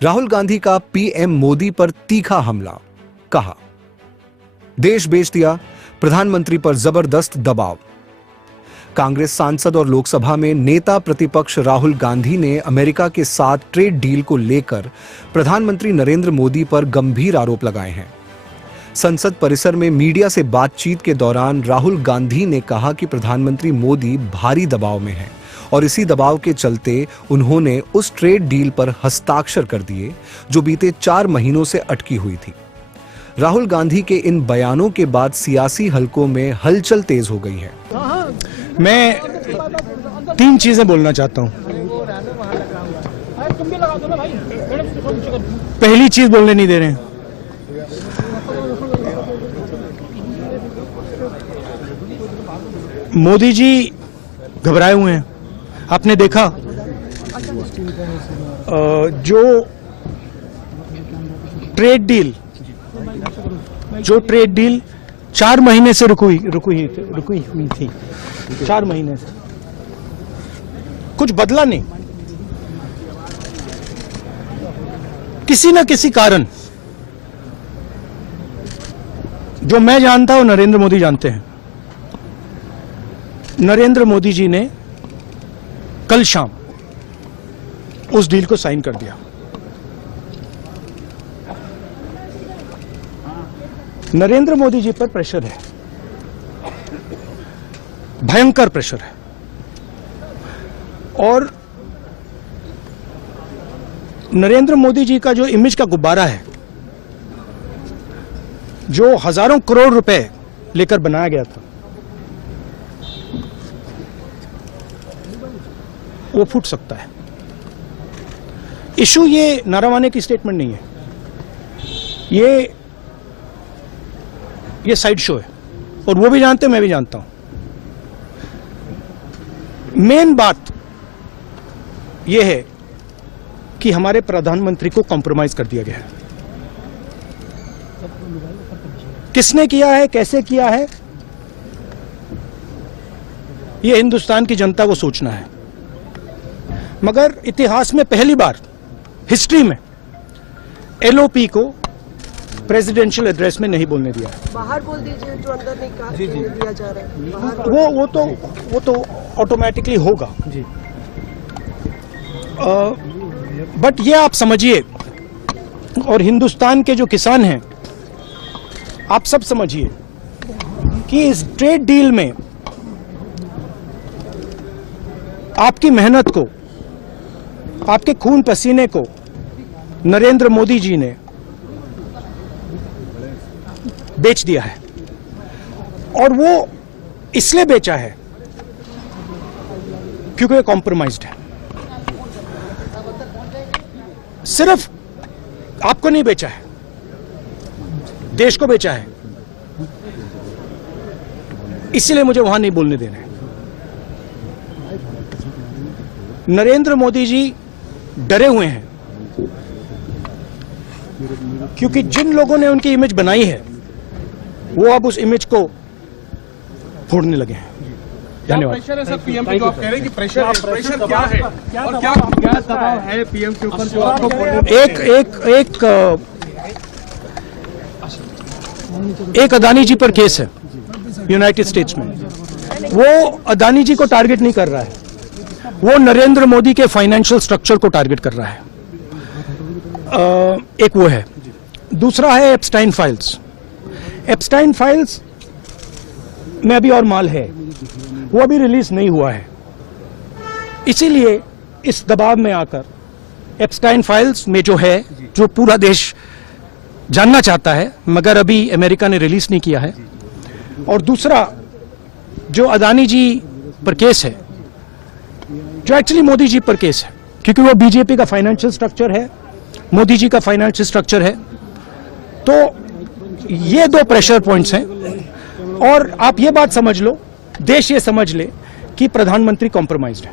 राहुल गांधी का पीएम मोदी पर तीखा हमला, कहा देश बेच दिया, प्रधानमंत्री पर जबरदस्त दबाव। कांग्रेस सांसद और लोकसभा में नेता प्रतिपक्ष राहुल गांधी ने अमेरिका के साथ ट्रेड डील को लेकर प्रधानमंत्री नरेंद्र मोदी पर गंभीर आरोप लगाए हैं। संसद परिसर में मीडिया से बातचीत के दौरान राहुल गांधी ने कहा कि प्रधानमंत्री मोदी भारी दबाव में हैं और इसी दबाव के चलते उन्होंने उस ट्रेड डील पर हस्ताक्षर कर दिए जो बीते 4 महीनों से अटकी हुई थी। राहुल गांधी के इन बयानों के बाद सियासी हलकों में हलचल तेज हो गई है। मैं 3 चीजें बोलना चाहता हूं। पहली चीज बोलने नहीं दे रहे हैं। मोदी जी घबराए हुए हैं। आपने देखा जो ट्रेड डील 4 महीने से रुकी हुई थी 4 महीने से कुछ बदला नहीं। किसी न किसी कारण, जो मैं जानता हूं नरेंद्र मोदी जानते हैं, नरेंद्र मोदी जी ने कल शाम उस डील को साइन कर दिया। नरेंद्र मोदी जी पर प्रेशर है, भयंकर प्रेशर है, और नरेंद्र मोदी जी का जो इमेज का गुब्बारा है, जो हजारों करोड़ रुपए लेकर बनाया गया था, वो फूट सकता है। इशू ये नारावाने की स्टेटमेंट नहीं है, ये साइड शो है, और वो भी जानते हैं, मैं भी जानता हूं। मेन बात यह है कि हमारे प्रधानमंत्री को कॉम्प्रोमाइज कर दिया गया है। किसने किया है, कैसे किया है, यह हिंदुस्तान की जनता को सोचना है। मगर इतिहास में पहली बार हिस्ट्री में एलओपी को प्रेसिडेंशियल एड्रेस में नहीं बोलने दिया। बाहर बोल दीजिए, जो अंदर नहीं कहा दिया जा रहा है। वो तो ऑटोमेटिकली होगा जी। बट ये आप समझिए, और हिंदुस्तान के जो किसान हैं, आप सब समझिए कि इस ट्रेड डील में आपकी मेहनत को, आपके खून पसीने को नरेंद्र मोदी जी ने बेच दिया है। और वो इसलिए बेचा है क्योंकि वो कॉम्प्रोमाइज्ड है। सिर्फ आपको नहीं बेचा है, देश को बेचा है। इसीलिए मुझे वहां नहीं बोलने देना है। नरेंद्र मोदी जी डरे हुए हैं क्योंकि जिन लोगों ने उनकी इमेज बनाई है, वो अब उस इमेज को फोड़ने लगे हैं। धन्यवाद। प्रेशर है सर पीएम पे, जो आप कह रहे हैं कि प्रेशर क्या है और क्या दबाव है पीएम के ऊपर जो आपको एक अदानी जी पर केस है यूनाइटेड स्टेट्स में। वो अदानी जी को टारगेट नहीं कर रहा है, वो नरेंद्र मोदी के फाइनेंशियल स्ट्रक्चर को टारगेट कर रहा है। एक वो है। दूसरा है एप्स्टाइन फाइल्स। एप्स्टाइन फाइल्स में अभी और माल है, वो अभी रिलीज नहीं हुआ है। इसीलिए इस दबाव में आकर एप्स्टाइन फाइल्स में जो है, जो पूरा देश जानना चाहता है, मगर अभी अमेरिका ने रिलीज नहीं किया है। और दूसरा जो अदानी जी पर केस है, जो एक्चुअली मोदी जी पर केस है, क्योंकि वो बीजेपी का फाइनेंशियल स्ट्रक्चर है, मोदी जी का फाइनेंशियल स्ट्रक्चर है। तो ये 2 प्रेशर पॉइंट्स हैं। और आप ये बात समझ लो, देश ये समझ ले कि प्रधानमंत्री कॉम्प्रोमाइज्ड है।